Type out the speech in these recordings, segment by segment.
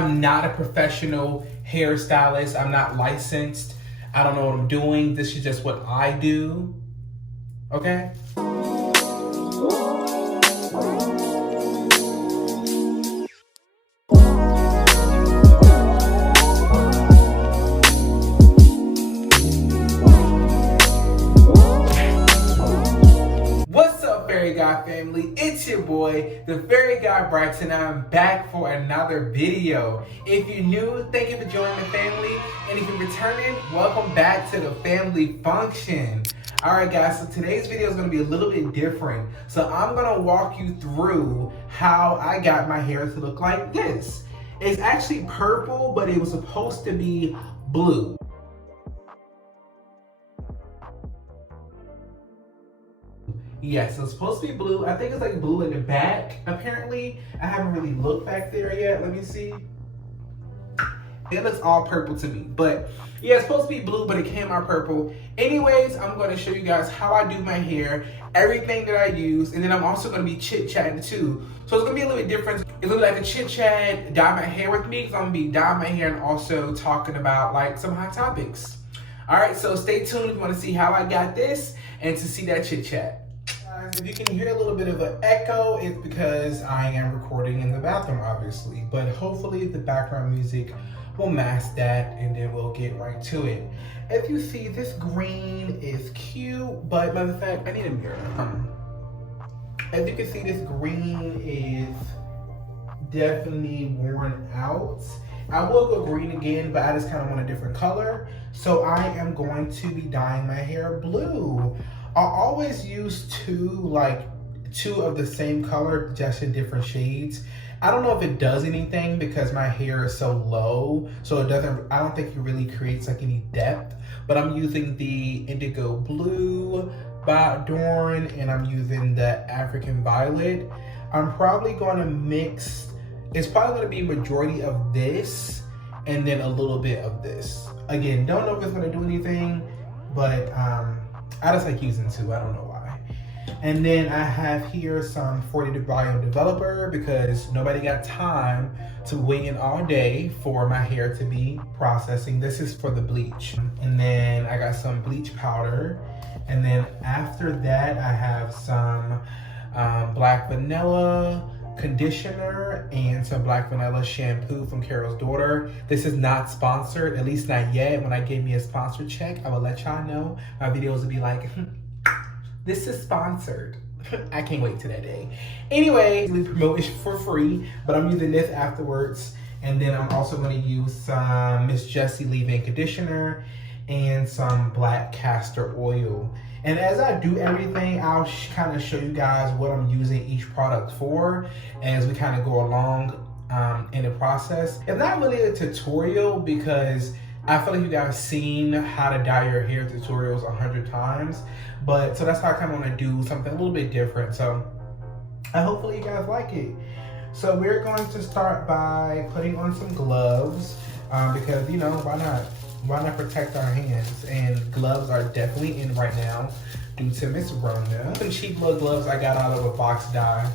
I'm not a professional hairstylist. I'm not licensed. I don't know what I'm doing. This is just what I do. Okay? Family, it's your boy, Thefairygodbraxton. I'm back for another video. If you're new, thank you for joining the family, and if you're returning, welcome back to the family function. Alright guys, so today's video is going to be a little bit different. So I'm going to walk you through how I got my hair to look like this. It's actually purple, but it was supposed to be blue. Yes, so it's supposed to be blue. I think it's like blue in the back, apparently. I haven't really looked back there yet. Let me see. It looks all purple to me. But yeah, it's supposed to be blue, but it came out purple. Anyways, I'm going to show you guys how I do my hair, everything that I use, and then I'm also going to be chit-chatting too. So it's going to be a little bit different. It's going to be like a chit-chat, dye my hair with me, because I'm going to be dyeing my hair and also talking about like some hot topics. Alright, so stay tuned if you want to see how I got this and to see that chit-chat. If you can hear a little bit of an echo, it's because I am recording in the bathroom, obviously. But hopefully the background music will mask that, and then we'll get right to it. If you see, this green is cute, but matter of fact, I need a mirror. As you can see, this green is definitely worn out. I will go green again, but I just kind of want a different color. So I am going to be dyeing my hair blue. I always use two of the same color, just in different shades. I don't know if it does anything because my hair is so low, so I don't think it really creates like any depth, but I'm using the Indigo blue by Dorn, and I'm using the African violet. I'm probably going to mix, it's probably going to be majority of this and then a little bit of this. Again, don't know if it's going to do anything, but I just like using two, I don't know why. And then I have here some 40 volume developer because nobody got time to wait in all day for my hair to be processing. This is for the bleach. And then I got some bleach powder. And then after that, I have some black vanilla conditioner and some black vanilla shampoo from Carol's daughter. This is not sponsored, at least not yet. When I give me a sponsor check, I will let y'all know. My videos will be like, this is sponsored. I can't wait to that day. Anyway, we promote it for free, but I'm using this afterwards. And then I'm also going to use some Miss Jessie leave-in conditioner and some black castor oil. And as I do everything, I'll kind of show you guys what I'm using each product for as we kind of go along in the process. It's not really a tutorial because I feel like you guys seen how to dye your hair tutorials 100 times. But so that's how I kind of want to do something a little bit different. So hopefully you guys like it. So we're going to start by putting on some gloves because, you know, why not? Why not protect our hands? And gloves are definitely in right now due to Miss Rona. Some cheap little gloves I got out of a box dye.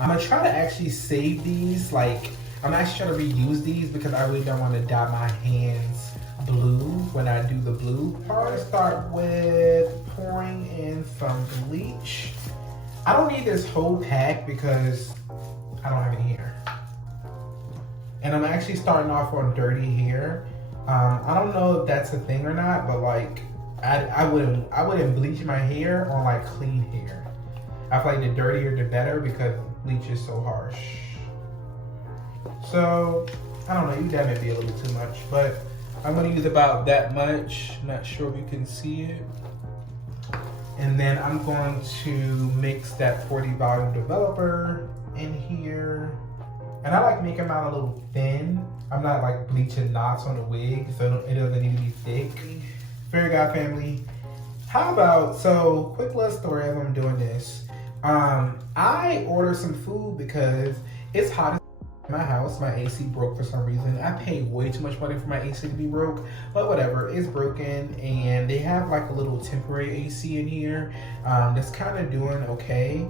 I'm gonna try to actually save these. Like, I'm actually trying to reuse these because I really don't want to dye my hands blue when I do the blue part. I start with pouring in some bleach. I don't need this whole pack because I don't have any hair. And I'm actually starting off on dirty hair. I don't know if that's a thing or not, but like I wouldn't bleach my hair on like clean hair. I feel like the dirtier the better because bleach is so harsh. So I don't know, that may be a little too much, but I'm gonna use about that much. Not sure if you can see it. And then I'm going to mix that 40 volume developer in here. And I like making mine a little thin. I'm not like bleaching knots on the wig, so it doesn't need to be thick. Fairy God family, how about, so quick little story as I'm doing this. I ordered some food because it's hot in my house. My AC broke for some reason. I paid way too much money for my AC to be broke, but whatever, it's broken. And they have like a little temporary AC in here that's kind of doing okay.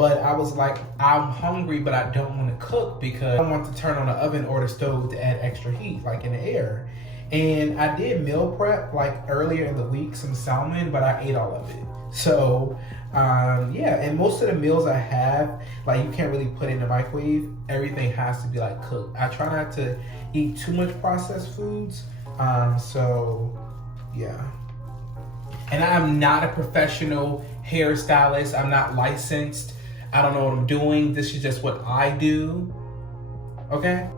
but I was like, I'm hungry, but I don't want to cook because I don't want to turn on the oven or the stove to add extra heat, like in the air. And I did meal prep like earlier in the week, some salmon, but I ate all of it. So yeah, and most of the meals I have, like you can't really put in the microwave. Everything has to be like cooked. I try not to eat too much processed foods. So yeah. And I'm not a professional hairstylist. I'm not licensed. I don't know what I'm doing. This is just what I do. Okay?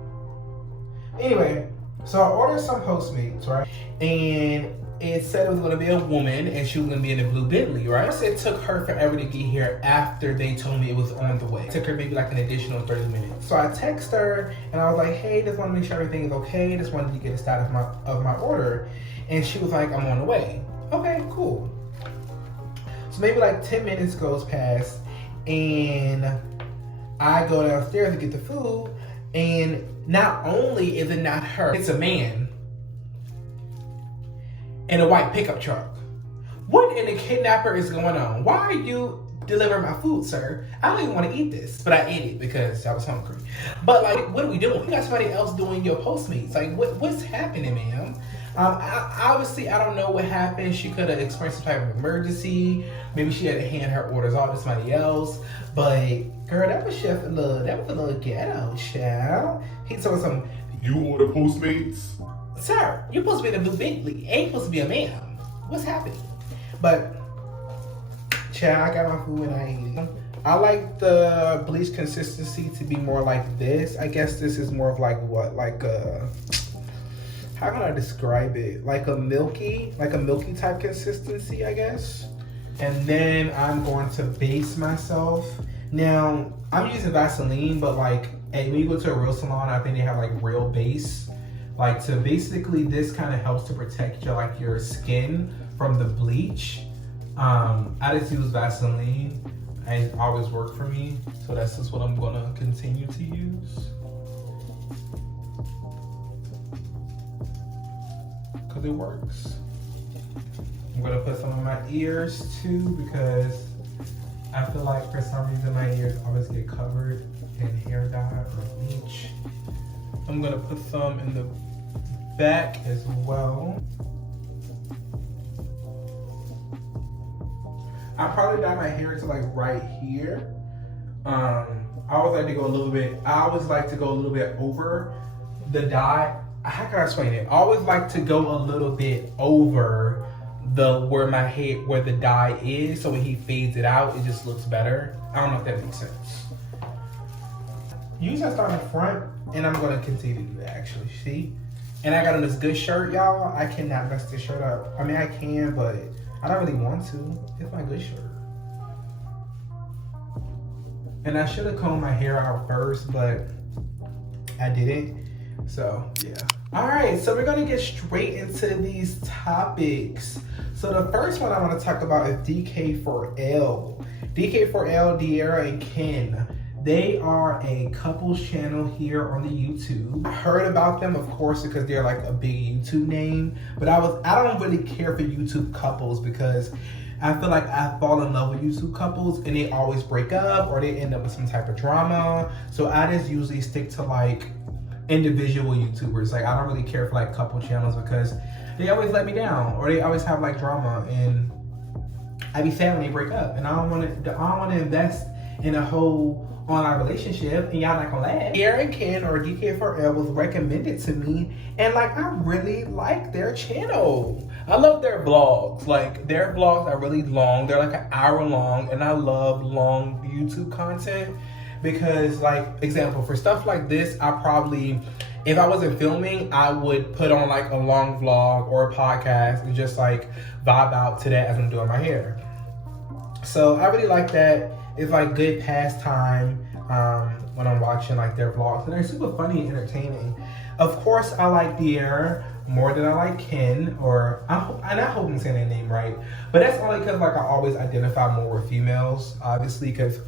Anyway, so I ordered some Postmates, right? And it said it was gonna be a woman and she was gonna be in a blue Bentley, right? It took her forever to get here after they told me it was on the way. It took her maybe like an additional 30 minutes. So I text her and I was like, hey, just wanna make sure everything is okay. Just wanted to get a status of my order. And she was like, I'm on the way. Okay, cool. So maybe like 10 minutes goes past and I go downstairs to get the food, and not only is it not her, it's a man in a white pickup truck. What in the kidnapper is going on? Why are you delivering my food, sir? I don't even want to eat this, but I ate it because I was hungry. But like, what are we doing? You got somebody else doing your Postmates. Like, what's happening, ma'am? Obviously, I don't know what happened. She could have experienced some type of emergency. Maybe she had to hand her orders off to somebody else. But girl, that was a little ghetto, child. He told some. You order Postmates? Sir, you're supposed to be in a blue Bentley. Ain't supposed to be a man. What's happening? But, child, I got my food and I ate it. I like the bleach consistency to be more like this. I guess this is more of like what? Like a, how can I describe it? Like a milky type consistency, I guess. And then I'm going to base myself. Now, I'm using Vaseline, but like, when you go to a real salon, I think they have like real base. Like, to basically, this kind of helps to protect your skin from the bleach. I just use Vaseline, and it always worked for me. So that's just what I'm gonna continue to use. Cause it works. I'm gonna put some on my ears too, because I feel like for some reason my ears always get covered in hair dye or bleach. I'm gonna put some in the back as well. I probably dye my hair to like right here. I always like to go a little bit over the dye. How can I explain it? I always like to go a little bit over where the dye is, so when he fades it out, it just looks better. I don't know if that makes sense. Usually I start in the front, and I'm gonna continue to do that actually, see? And I got on this good shirt, y'all. I cannot mess this shirt up. I mean, I can, but I don't really want to. It's my good shirt. And I should have combed my hair out first, but I didn't. So, yeah. All right, so we're gonna get straight into these topics. So the first one I wanna talk about is DK4L. DK4L, De'Ara, and Ken. They are a couples channel here on the YouTube. I heard about them, of course, because they're like a big YouTube name, but I don't really care for YouTube couples because I feel like I fall in love with YouTube couples and they always break up or they end up with some type of drama. So I just usually stick to like individual YouTubers. Like I don't really care for like couple channels because they always let me down or they always have like drama, and I be sad when they break up, and I don't want to invest in a whole online relationship, and y'all not gonna laugh. De'Ara and Ken, or DK4L, was recommended to me, and like I really like their channel. I love their vlogs. Like their vlogs are really long. They're like an hour long, and I love long YouTube content because, like, example, for stuff like this, I probably, if I wasn't filming, I would put on like a long vlog or a podcast and just like vibe out to that as I'm doing my hair. So I really like that. It's like good pastime when I'm watching like their vlogs, and they're super funny and entertaining. Of course, I like De'Ara more than I like Ken, and I hope I'm saying their name right, but that's only because like I always identify more with females, obviously, because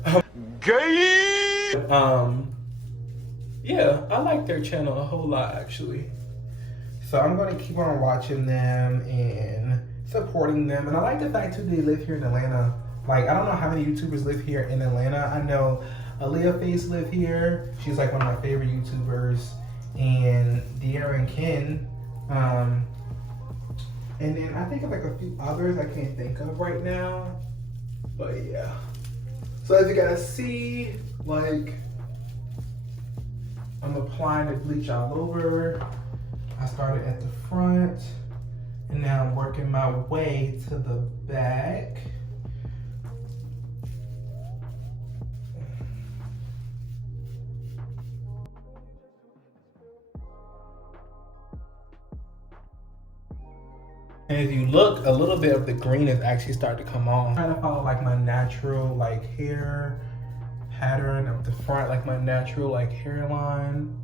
gay. Yeah, I like their channel a whole lot actually. So I'm gonna keep on watching them and supporting them, and I like the fact too they live here in Atlanta. Like, I don't know how many YouTubers live here in Atlanta. I know Aaliyah Face live here. She's like one of my favorite YouTubers. And De'Ara and Ken. And then I think of like a few others I can't think of right now. But yeah. So as you guys see, like, I'm applying the bleach all over. I started at the front. And now I'm working my way to the back. And if you look, a little bit of the green is actually starting to come on. I'm trying to follow like my natural like hair pattern up the front, like my natural like hairline.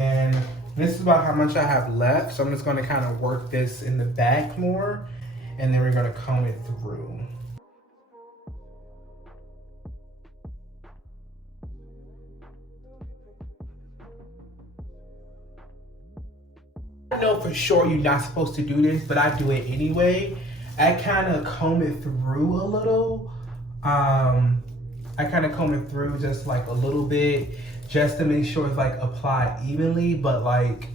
And this is about how much I have left. So I'm just gonna kind of work this in the back more, and then we're gonna comb it through. I know for sure you're not supposed to do this, but I do it anyway. I kind of comb it through a little. I kind of comb it through just like a little bit, just to make sure it's like applied evenly. But like,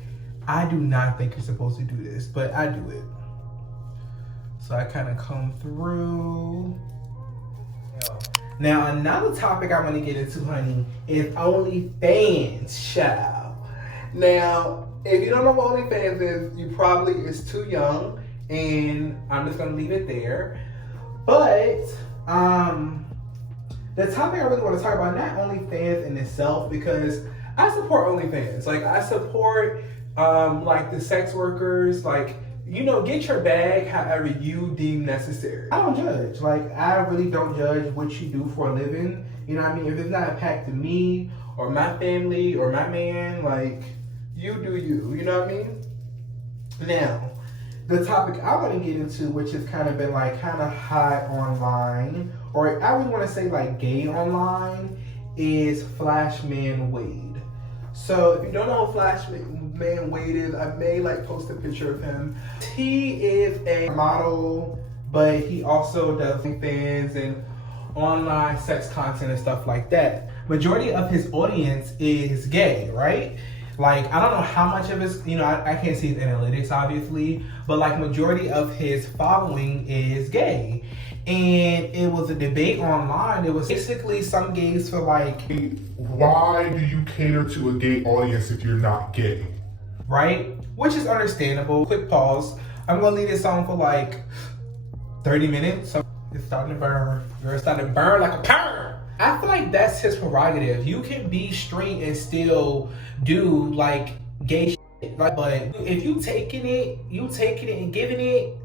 I do not think you're supposed to do this, but I do it. So I kind of comb through. Now another topic I want to get into, honey, is OnlyFans, child. Now, if you don't know what OnlyFans is, you probably is too young, and I'm just gonna leave it there. But the topic I really want to talk about, not OnlyFans in itself, because I support OnlyFans. Like, I support like the sex workers. Like, you know, get your bag however you deem necessary. I don't judge. Like, I really don't judge what you do for a living. You know what I mean? If it's not impacting me or my family or my man, like, you do you. You know what I mean? Now, the topic I want to get into, which has kind of been like kind of hot online, or I would want to say like gay online, is Flashman Wade. So if you don't know who Flashman Wade is, I may like post a picture of him. He is a model, but he also does fans and online sex content and stuff like that. Majority of his audience is gay, right? Like, I don't know how much of his, you know, I can't see his analytics, obviously, but like majority of his following is gay. And it was a debate online. It was basically some gays for like, Why do you cater to a gay audience if you're not gay? right? Which is understandable. Quick pause. I'm gonna leave this on for like 30 minutes. So it's starting to burn. You're starting to burn like a perm. I feel like that's his prerogative. You can be straight and still do like gay shit. Like, but if you taking it and giving it,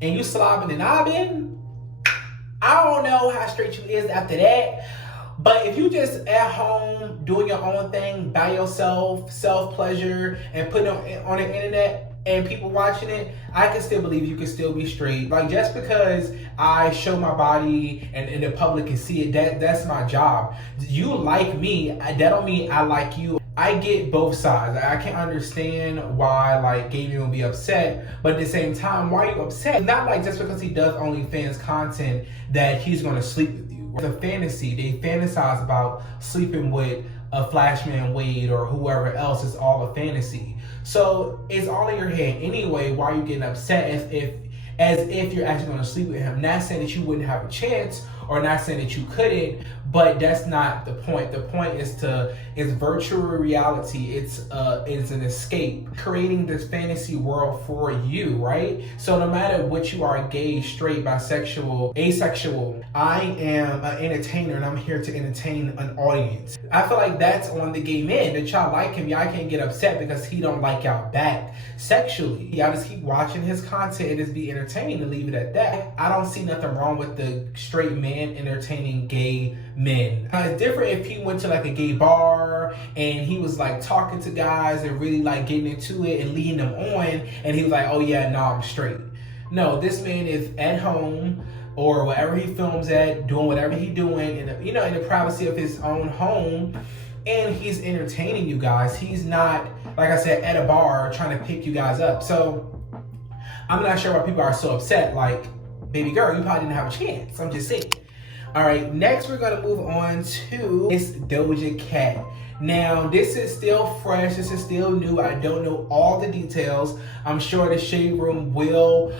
and you slobbing and knobbing, I don't know how straight you is after that. But if you just at home doing your own thing by yourself, self-pleasure, and putting it on the internet and people watching it, I can still believe you can still be straight. Like, just because I show my body and the public can see it, that's my job. You like me, that don't mean I like you. I get both sides. I can understand why like gay men will be upset, but at the same time, why are you upset? It's not like just because he does OnlyFans content that he's gonna sleep with you. It's a fantasy. They fantasize about sleeping with a Flashman Wade or whoever else. Is all a fantasy. So it's all in your head anyway. Why are you getting upset as if you're actually gonna sleep with him? Not saying that you wouldn't have a chance, or not saying that you couldn't, but that's not the point. The point is it's virtual reality. It's an escape, creating this fantasy world for you, right? So no matter what you are, gay, straight, bisexual, asexual, I am an entertainer and I'm here to entertain an audience. I feel like that's on the gay men, that y'all like him. Y'all can't get upset because he don't like y'all back sexually. Y'all just keep watching his content and just be entertained and leave it at that. I don't see nothing wrong with the straight man entertaining gay men. It's different if he went to like a gay bar and he was like talking to guys and really like getting into it and leading them on, and he was like, oh yeah, no, I'm straight. No, this man is at home or wherever he films at, doing whatever he's doing in the privacy of his own home, and he's entertaining you guys. He's not, like I said, at a bar trying to pick you guys up. So I'm not sure why people are so upset. Like, baby girl, you probably didn't have a chance. I'm just saying. All right, next we're gonna move on to this Doja Cat. Now, this is still fresh, this is still new. I don't know all the details. I'm sure the Shade Room will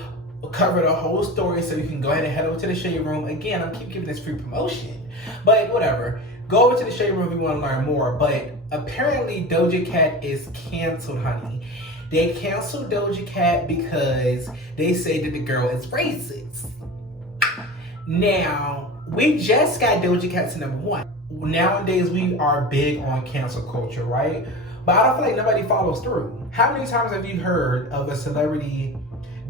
cover the whole story, so you can go ahead and head over to the Shade Room. Again, I'm keep giving this free promotion, but whatever. Go over to the Shade Room if you want to learn more. But apparently Doja Cat is canceled, honey. They canceled Doja Cat because they say that the girl is racist. Now, we just got Doja Cat to #1. Nowadays, we are big on cancel culture, right? But I don't feel like nobody follows through. How many times have you heard of a celebrity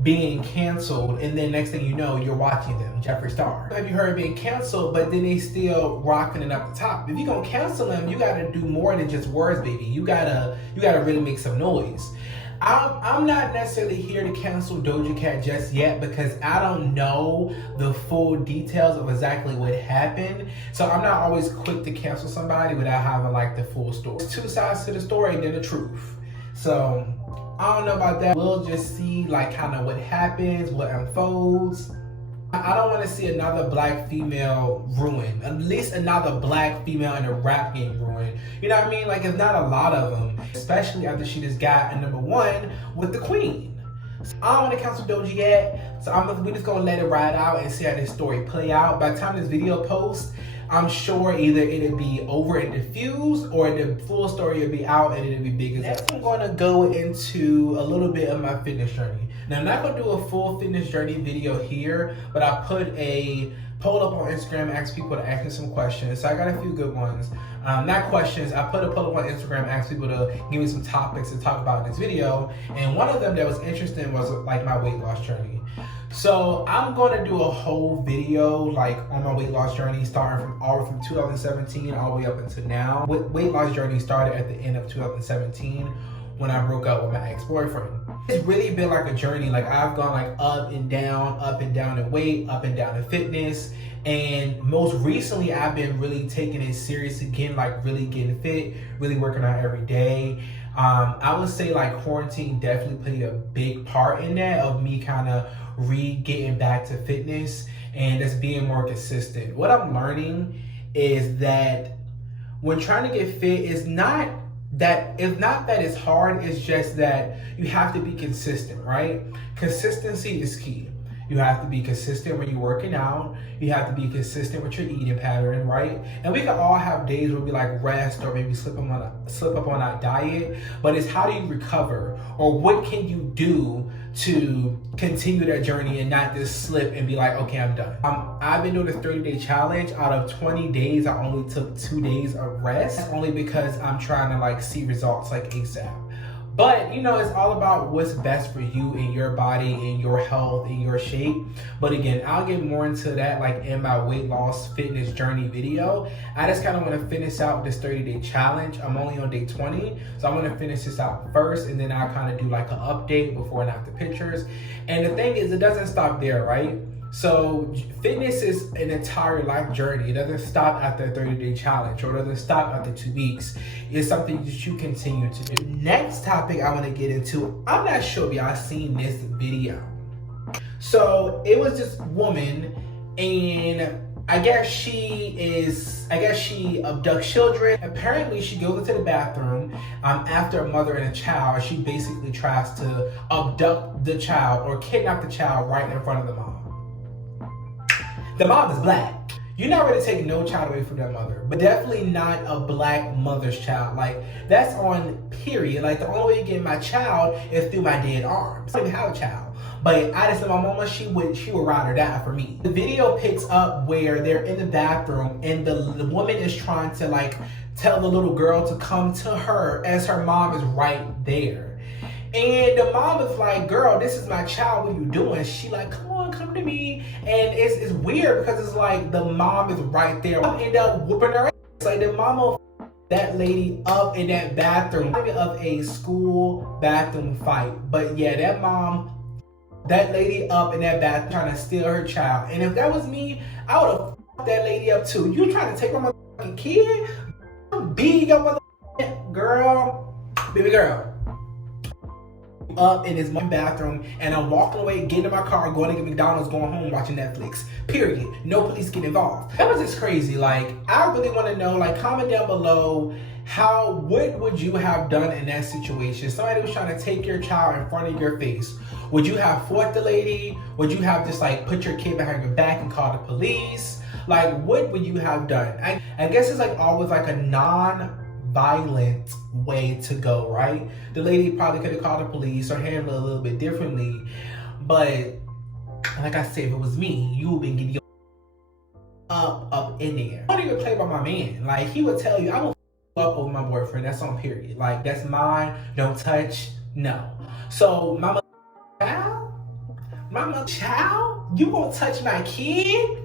being canceled and then next thing you know, you're watching them, Jeffree Star? Have you heard being canceled, but then they still rocking it up the top? If you're gonna cancel them, you gotta do more than just words, baby. You gotta really make some noise. I'm not necessarily here to cancel Doja Cat just yet because I don't know the full details of exactly what happened. So I'm not always quick to cancel somebody without having like the full story. There's two sides to the story and then the truth. So I don't know about that. We'll just see like kind of what happens, what unfolds. I don't want to see another black female ruined. At least another black female in a rap game ruined. You know what I mean? Like, it's not a lot of them. Especially after she just got a #1 with the queen. So I don't want to cancel Doja yet. So we're just going to let it ride out and see how this story play out. By the time this video posts, I'm sure either it'll be over and diffused or the full story will be out and it'll be big as Next, I'm going to go into a little bit of my fitness journey. Now, I'm not going to do a full fitness journey video here, but I put a poll up on Instagram, asked people to ask me some questions. So I got a few good ones. Not questions, I put a poll up on Instagram, asked people to give me some topics to talk about in this video. And one of them that was interesting was like my weight loss journey. So I'm going to do a whole video like on my weight loss journey starting from 2017 all the way up until now. Weight loss journey started at the end of 2017 when I broke up with my ex-boyfriend. It's really been like a journey. Like I've gone like up and down in weight, up and down in fitness. And most recently I've been really taking it serious again, like really getting fit, really working out every day. I would say like quarantine definitely played a big part in that, of me kind of getting back to fitness and just being more consistent. What I'm learning is that when trying to get fit, it's not that it's hard, it's just that you have to be consistent, right? Consistency is key. You have to be consistent when you're working out. You have to be consistent with your eating pattern, right? And we can all have days where we like rest or maybe slip up on our diet, but it's how do you recover, or what can you do to continue that journey and not just slip and be like, okay, I'm done. I've been doing this 30-day challenge. Out of 20 days, I only took 2 days of rest. That's only because I'm trying to like see results like ASAP. But you know, it's all about what's best for you and your body and your health and your shape. But again, I'll get more into that like in my weight loss fitness journey video. I just kind of want to finish out this 30-day challenge. I'm only on day 20, so I'm going to finish this out first, and then I'll kind of do like an update before and after pictures. And the thing is, it doesn't stop there, right? So fitness is an entire life journey. It doesn't stop after a 30-day challenge, or it doesn't stop after 2 weeks. It's something that you continue to do. Next topic I want to get into, I'm not sure if y'all seen this video. So it was this woman, and I guess she abducts children. Apparently she goes into the bathroom after a mother and a child. She basically tries to abduct the child or kidnap the child right in front of the mom. The mom is black. You're not ready to take no child away from their mother, but definitely not a black mother's child. Like, that's on period. Like, the only way you get my child is through my dead arms. I don't even have a child. But I just said my mama, she would ride or die for me. The video picks up where they're in the bathroom and the woman is trying to like tell the little girl to come to her as her mom is right there. And the mom is like, girl, this is my child, what are you doing? She like, come on, come to me. And it's weird because it's like the mom is right there. I end up whooping her ass. Like the mama that lady up in that bathroom of a school bathroom fight. But yeah, that lady up in that bathroom trying to steal her child. And if that was me, I would have fucked that lady up too. You trying to take my motherfucking kid? Beat your motherfucking girl, baby girl. up in his bathroom and I'm walking away, getting in my car, going to get McDonald's, going home, watching Netflix. Period. No police get involved. That was just crazy. Like, I really want to know, like, comment down below, what would you have done in that situation? Somebody was trying to take your child in front of your face. Would you have fought the lady? Would you have just like put your kid behind your back and call the police? Like, what would you have done? I guess it's like always like a non-violent way to go, right? The lady probably could have called the police or handled it a little bit differently. But like I said, if it was me, you would be getting your up in there. I don't even play by my man. Like, he would tell you, I will up over my boyfriend. That's on period. Like, that's mine. Don't touch. No. So mama child, you gonna touch my kid?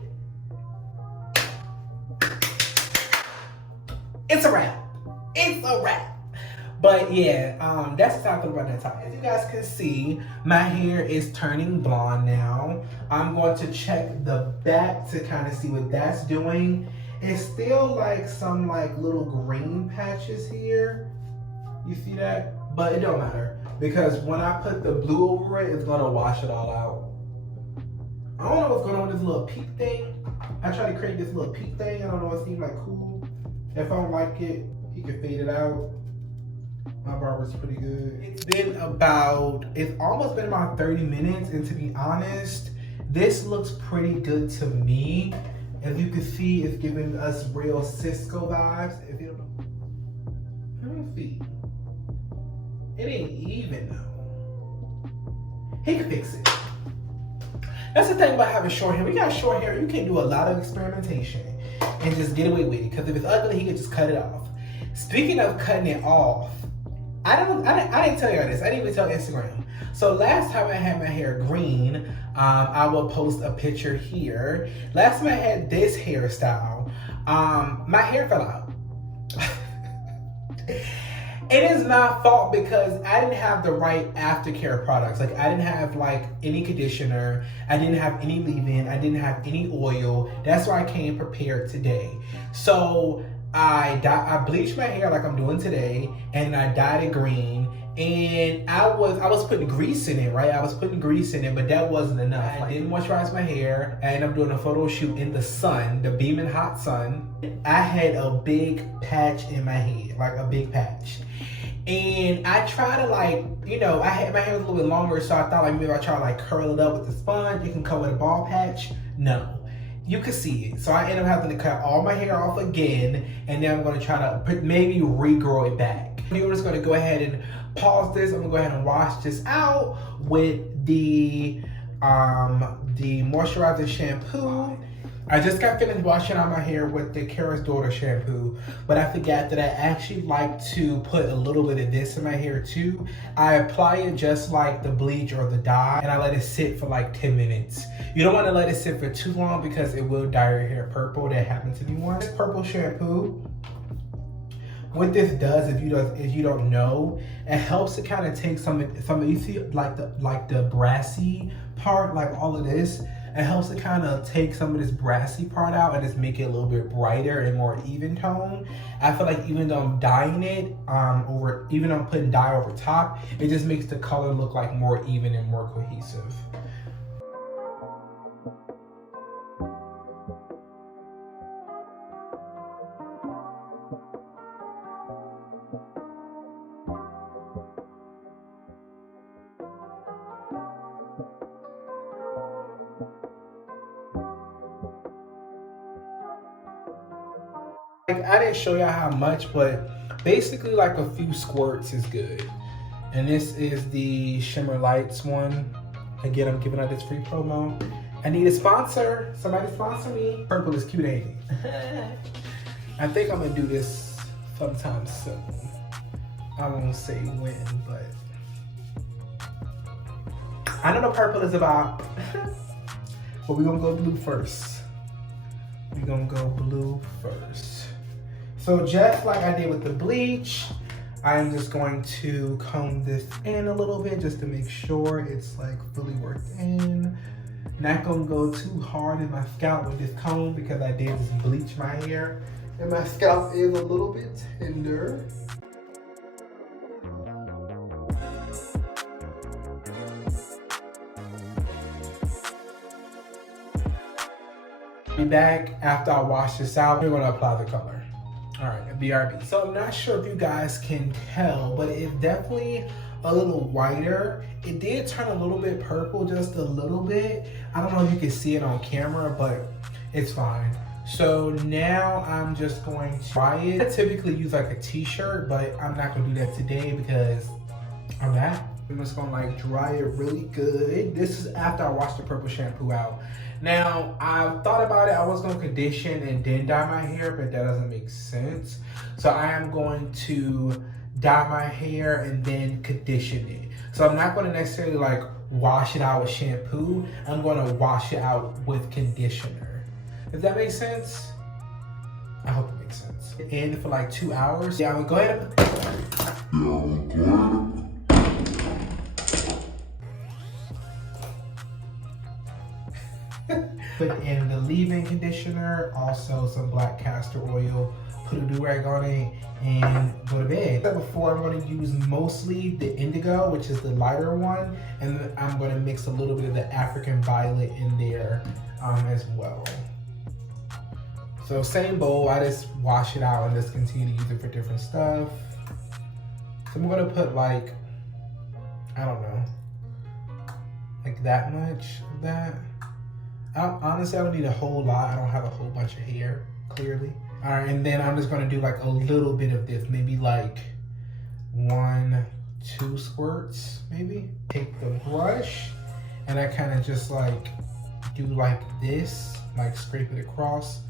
It's a wrap. It's a wrap. But yeah, that's what I feel about that topic. As you guys can see, my hair is turning blonde now. I'm going to check the back to kind of see what that's doing. It's still like some like little green patches here. You see that? But it don't matter because when I put the blue over it, it's gonna wash it all out. I don't know what's going on with this little peak thing. I tried to create this little peak thing. I don't know, it seems like cool. If I don't like it, you can fade it out. My barber's pretty good. It's almost been about 30 minutes, and to be honest, this looks pretty good to me. As you can see, it's giving us real Cisco vibes. If you don't know, let me see. It ain't even though. He can fix it. That's the thing about having short hair. When you got short hair, you can do a lot of experimentation and just get away with it. Because if it's ugly, he can just cut it off. Speaking of cutting it off, I didn't tell y'all this. I didn't even tell Instagram. So last time I had my hair green, I will post a picture here. Last time I had this hairstyle, my hair fell out. It is my fault because I didn't have the right aftercare products. Like, I didn't have like any conditioner. I didn't have any leave-in. I didn't have any oil. That's why I came prepared today. So I bleached my hair like I'm doing today, and I dyed it green. And I was putting grease in it, right? I was putting grease in it, but that wasn't enough. I didn't moisturize my hair. I ended up doing a photo shoot in the sun, the beaming hot sun. I had a big patch in my head, like a big patch. And I tried to like, you know, my hair was a little bit longer, so I thought like maybe I try to like curl it up with the sponge. You can cover the bald patch. No. You can see it. So I ended up having to cut all my hair off again, and then I'm going to try to maybe regrow it back. We're just going to go ahead and pause this. I'm going to go ahead and wash this out with the moisturizing shampoo. I just got finished washing out my hair with the Kara's Daughter shampoo, but I forgot that I actually like to put a little bit of this in my hair too. I apply it just like the bleach or the dye, and I let it sit for like 10 minutes. You don't want to let it sit for too long because it will dye your hair purple. That happened to me once. This purple shampoo, what this does, if you don't know, it helps to kind of take some you see like the brassy part, like all of this. It helps to kind of take some of this brassy part out and just make it a little bit brighter and more even tone. I feel like even though I'm dyeing it even though I'm putting dye over top, it just makes the color look like more even and more cohesive. Like, I didn't show y'all how much, but basically like a few squirts is good. And this is the Shimmer Lights one. Again, I'm giving out this free promo. I need a sponsor. Somebody sponsor me. Purple is cute, ain't it? I think I'm gonna do this sometime soon. I won't say when, but I know the purple is about, but we're gonna go blue first. We're gonna go blue first. So just like I did with the bleach, I'm just going to comb this in a little bit just to make sure it's like fully worked in. Not gonna go too hard in my scalp with this comb because I did just bleach my hair and my scalp is a little bit tender. Be back after I wash this out. We're gonna apply the color. All right, BRB. So I'm not sure if you guys can tell, but it's definitely a little whiter. It did turn a little bit purple, just a little bit. I don't know if you can see it on camera, but it's fine. So now I'm just going to dry it. I typically use like a t-shirt, but I'm not gonna do that today because I'm not. I'm just gonna like dry it really good. This is after I wash the purple shampoo out. Now, I thought about it. I was gonna condition and then dye my hair, but that doesn't make sense. So I am going to dye my hair and then condition it. So I'm not gonna necessarily like wash it out with shampoo. I'm gonna wash it out with conditioner. If that makes sense? I hope it makes sense. And for like 2 hours. Yeah, I'm gonna go ahead and put in the leave-in conditioner, also some black castor oil, put a do-rag on it, and go to bed. Before, I'm going to use mostly the Indigo, which is the lighter one, and I'm going to mix a little bit of the African violet in there as well. So same bowl, I just wash it out and just continue to use it for different stuff. So I'm going to put like, I don't know, like that much of that. Honestly, I don't need a whole lot. I don't have a whole bunch of hair, clearly. All right, and then I'm just gonna do like a little bit of this, maybe like 1, 2 squirts, maybe. Take the brush, and I kind of just like do like this, like scrape it across.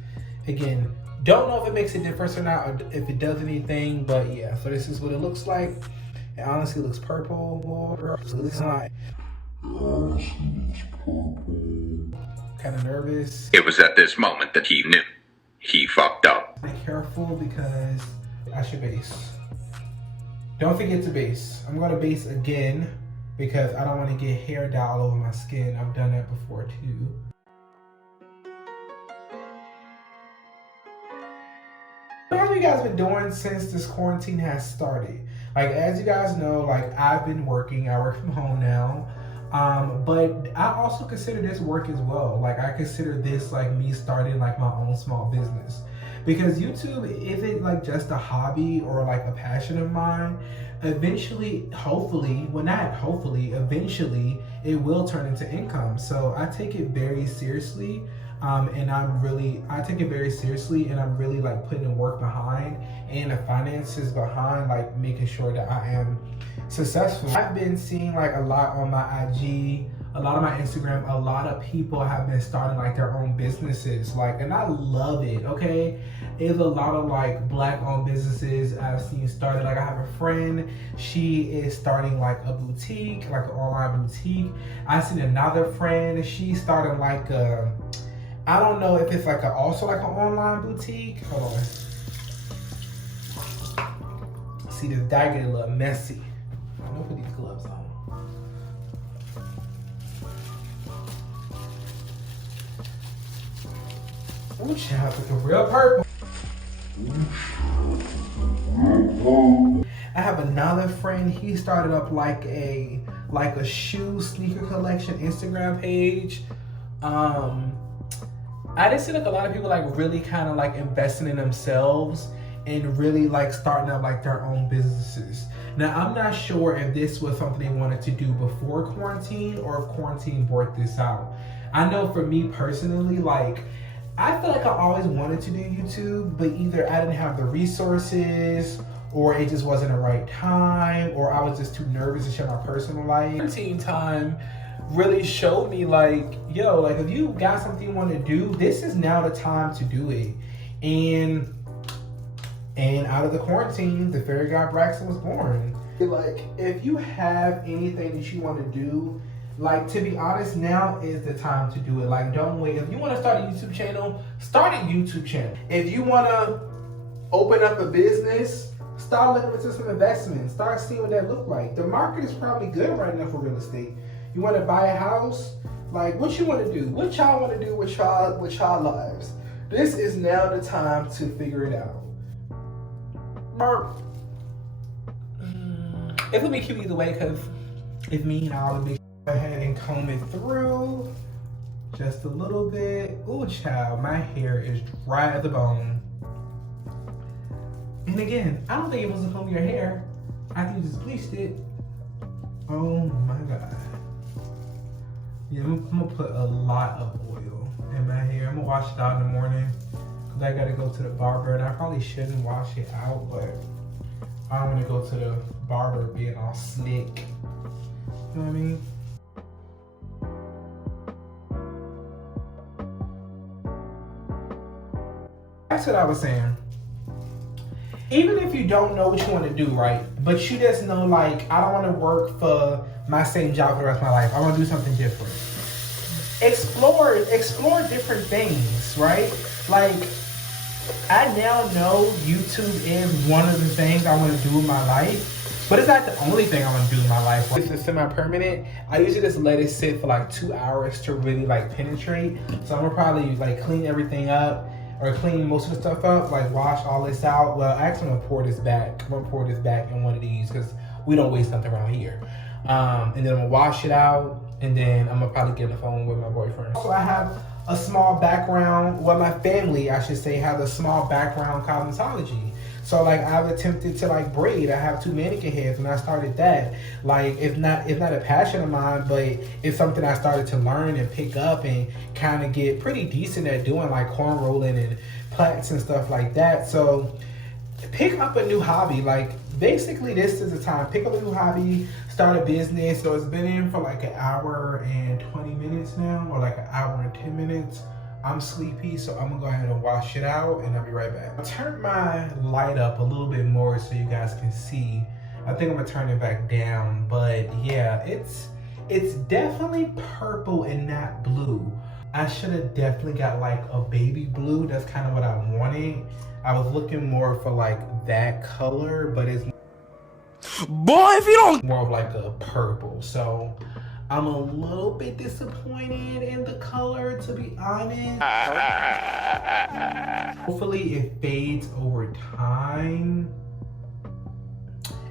Again, don't know if it makes a difference or not, or if it does anything, but yeah, so this is what it looks like. It honestly looks purple, so this is not. Kind of nervous. It was at this moment that he knew he fucked up. Be careful because I should base. Don't forget to base. I'm gonna base again because I don't want to get hair dye all over my skin. I've done that before too. What have you guys been doing since this quarantine has started? Like, as you guys know, like I've been working. I work from home now. But I also consider this work as well. Like, I consider this like me starting like my own small business, because YouTube isn't like just a hobby or like a passion of mine. Eventually, hopefully, well not hopefully, eventually it will turn into income. So I take it very seriously. I take it very seriously, and I'm really like putting the work behind and the finances behind, like making sure that I am successful. I've been seeing like a lot on my IG, a lot on my Instagram, a lot of people have been starting like their own businesses, like, and I love it, okay? There's a lot of like black owned businesses I've seen started. Like, I have a friend, she is starting like a boutique, like an online boutique. I've seen another friend, she's starting like a, I don't know if it's like also like an online boutique. Hold on. See, this dye get a little messy. I'm gonna put these gloves on. Ooh, child, looking real purple. I have another friend. He started up like a shoe sneaker collection Instagram page. I just see like a lot of people like really kind of like investing in themselves and really like starting up like their own businesses. Now, I'm not sure if this was something they wanted to do before quarantine or if quarantine brought this out. I know for me personally, like, I feel like I always wanted to do YouTube, but either I didn't have the resources, or it just wasn't the right time, or I was just too nervous to share my personal life. Quarantine time really showed me like, yo, like if you got something you want to do, this is now the time to do it. And out of the quarantine, Thefairygodbraxton was born. Like, if you have anything that you want to do, like, to be honest, now is the time to do it. Like, don't wait. If you want to start a YouTube channel, start a YouTube channel. If you want to open up a business, start looking into some investments. Start seeing what that look like. The market is probably good right now for real estate. You want to buy a house? Like, what you want to do? What y'all want to do with y'all lives? This is now the time to figure it out. It's gonna be cute either way, because it's me and I'll be go ahead and comb it through. Just a little bit. Ooh, child, my hair is dry as a bone. And again, I don't think it was to comb your hair. I think you just bleached it. Oh my God. Yeah, I'm gonna put a lot of oil in my hair. I'm gonna wash it out in the morning because I gotta go to the barber, and I probably shouldn't wash it out, but I don't wanna go to the barber being all slick. You know what I mean? That's what I was saying. Even if you don't know what you want to do, right? But you just know, like, I don't want to work for my same job for the rest of my life. I want to do something different. Explore different things, right? Like, I now know YouTube is one of the things I want to do in my life, but it's not the only thing I want to do in my life. This is semi-permanent. I usually just let it sit for like 2 hours to really like penetrate. So I'm gonna probably like clean everything up, or clean most of the stuff up, like wash all this out. Well, actually I'm gonna pour this back. I'm gonna pour this back in one of these because we don't waste nothing around here. And then I'm gonna wash it out, and then I'm gonna probably get on the phone with my boyfriend. So I have a small background, well, my family, I should say, has a small background cosmetology. So like I've attempted to like braid. I have 2 mannequin heads and I started that. Like it's not a passion of mine, but it's something I started to learn and pick up and kind of get pretty decent at doing, like corn rolling and plaits and stuff like that. So pick up a new hobby. Like basically this is the time. Pick up a new hobby, start a business. So it's been in for like 1 hour and 20 minutes now, or like 1 hour and 10 minutes. I'm sleepy, so I'm gonna go ahead and wash it out and I'll be right back. I'll turn my light up a little bit more so you guys can see. I think I'm gonna turn it back down, but yeah, it's definitely purple and not blue. I should have definitely got like a baby blue. That's kind of what I wanted. I was looking more for like that color, but it's boy, if you don't, more of like a purple. So I'm a little bit disappointed in the color, to be honest. Hopefully it fades over time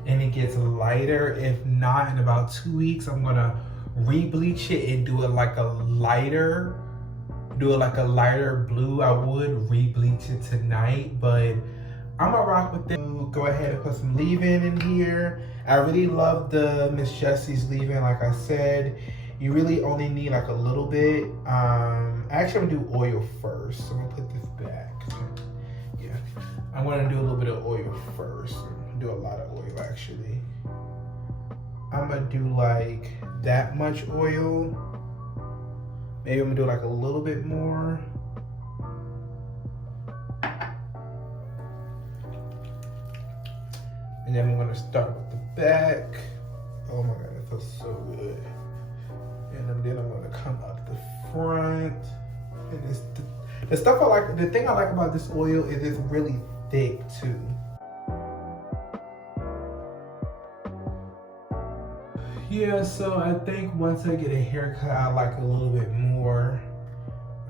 and it gets lighter. If not, in about 2 weeks, I'm gonna re-bleach it and do it like a lighter blue. I would re-bleach it tonight, but I'm gonna rock with it. Go ahead and put some leave-in in here. I really love the Miss Jessie's leave-in. Like I said, you really only need like a little bit. Actually, I'm gonna do oil first. So I'm gonna put this back. Yeah, I'm gonna do a little bit of oil first. Do a lot of oil actually. I'm gonna do like that much oil. Maybe I'm gonna do like a little bit more. And then I'm gonna start with the back. Oh my God, that feels so good. And then I'm gonna come up the front. And it's the stuff I like, the thing I like about this oil is it's really thick too. Yeah, so I think once I get a haircut, I like a little bit more.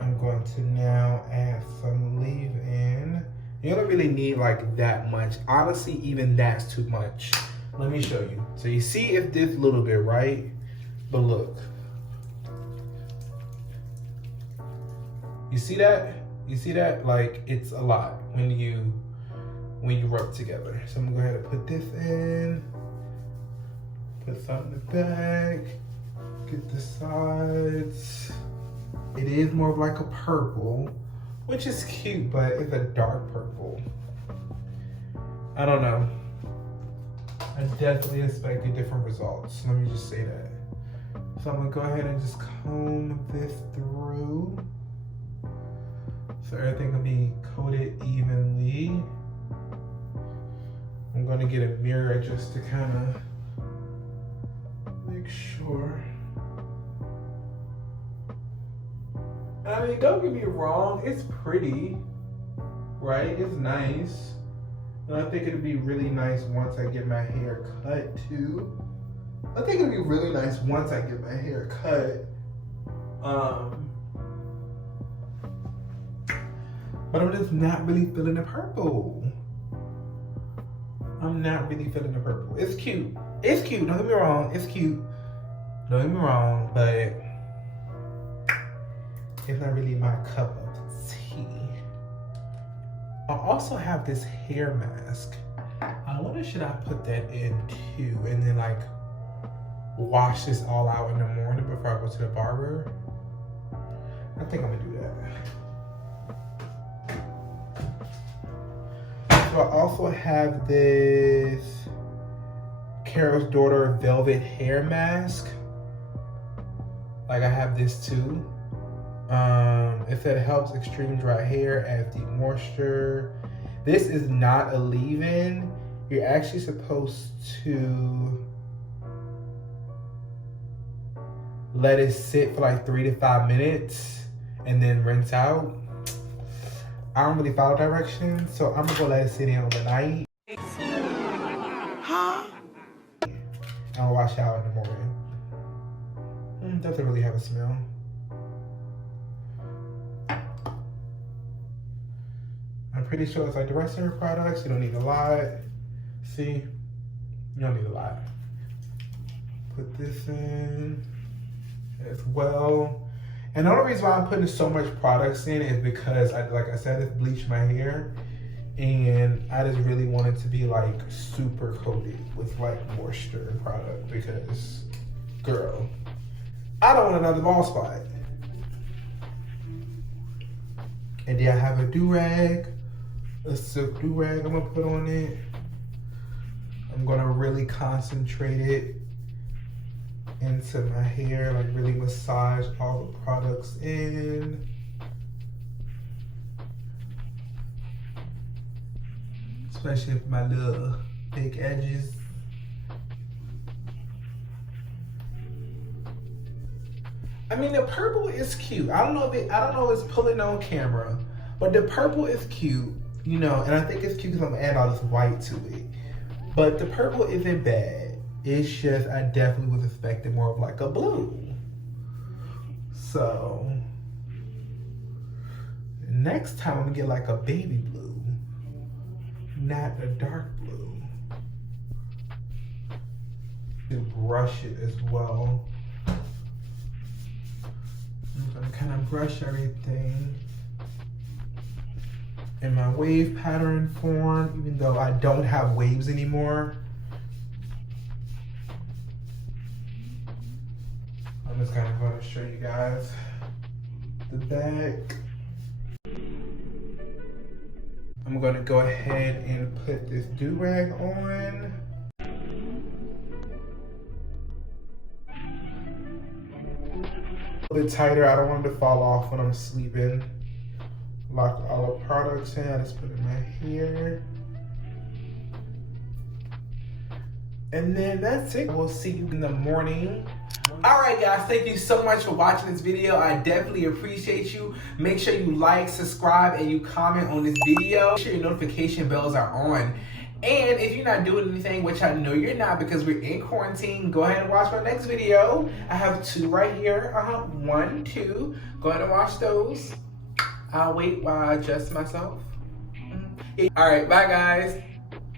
I'm going to now add some leave-in. You don't really need like that much. Honestly, even that's too much. Let me show you. So you see if this little bit, right? But look. You see that? You see that? Like it's a lot when you rub together. So I'm gonna go ahead and put this in. Put some in the back. Get the sides. It is more of like a purple, which is cute, but it's a dark purple. I don't know. I definitely expected different results. Let me just say that. So I'm gonna go ahead and just comb this through. So everything will be coated evenly. I'm gonna get a mirror just to kind of make sure. I mean, don't get me wrong, it's pretty, right? It's nice. And I think it'd be really nice once I get my hair cut too. I think it'd be really nice once I get my hair cut. But I'm just not really feeling the purple. I'm not really feeling the purple. It's cute. It's cute, don't get me wrong, it's cute. Don't get me wrong, but It's not really my cup of tea. I also have this hair mask. I wonder should I put that in too and then like wash this all out in the morning before I go to the barber? I think I'm gonna do that. So I also have this Carol's Daughter velvet hair mask. Like I have this too. It said it helps extreme dry hair, adds deep moisture. This is not a leave-in. You're actually supposed to let it sit for like 3 to 5 minutes and then rinse out. I don't really follow directions, so I'm gonna go let it sit in overnight. Huh? I'll wash out in the morning. Doesn't really have a smell. I'm pretty sure it's like the rest of her products. You don't need a lot. See? You don't need a lot. Put this in as well. And the only reason why I'm putting so much products in is because, like I said, it's bleached my hair. And I just really want it to be like super coated with like moisture product because, girl, I don't want another bald spot. And then I have a do-rag, a silk do-rag I'm gonna put on it. I'm gonna really concentrate it into my hair, like really massage all the products in. Especially for my little big edges. I mean, the purple is cute. I don't know if it's pulling on camera, but the purple is cute, you know, and I think it's cute because I'm gonna add all this white to it. But the purple isn't bad. It's just, I definitely was expecting more of like a blue. So, next time I'm gonna get like a baby blue, not a dark blue. To brush it as well. I'm gonna kind of brush everything in my wave pattern form, even though I don't have waves anymore. I'm just kind of going to show you guys the back. I'm going to go ahead and put this do-rag on. A bit tighter. I don't want it to fall off when I'm sleeping. Lock all the products in. I just put it in my hair. And then that's it. We'll see you in the morning. Alright guys, thank you so much for watching this video. I definitely appreciate you. Make sure you like, subscribe, and you comment on this video. Make sure your notification bells are on. And if you're not doing anything, which I know you're not because we're in quarantine, go ahead and watch my next video. I have 2 right here. 1, 2. Go ahead and watch those. I'll wait while I adjust myself. Alright, bye guys.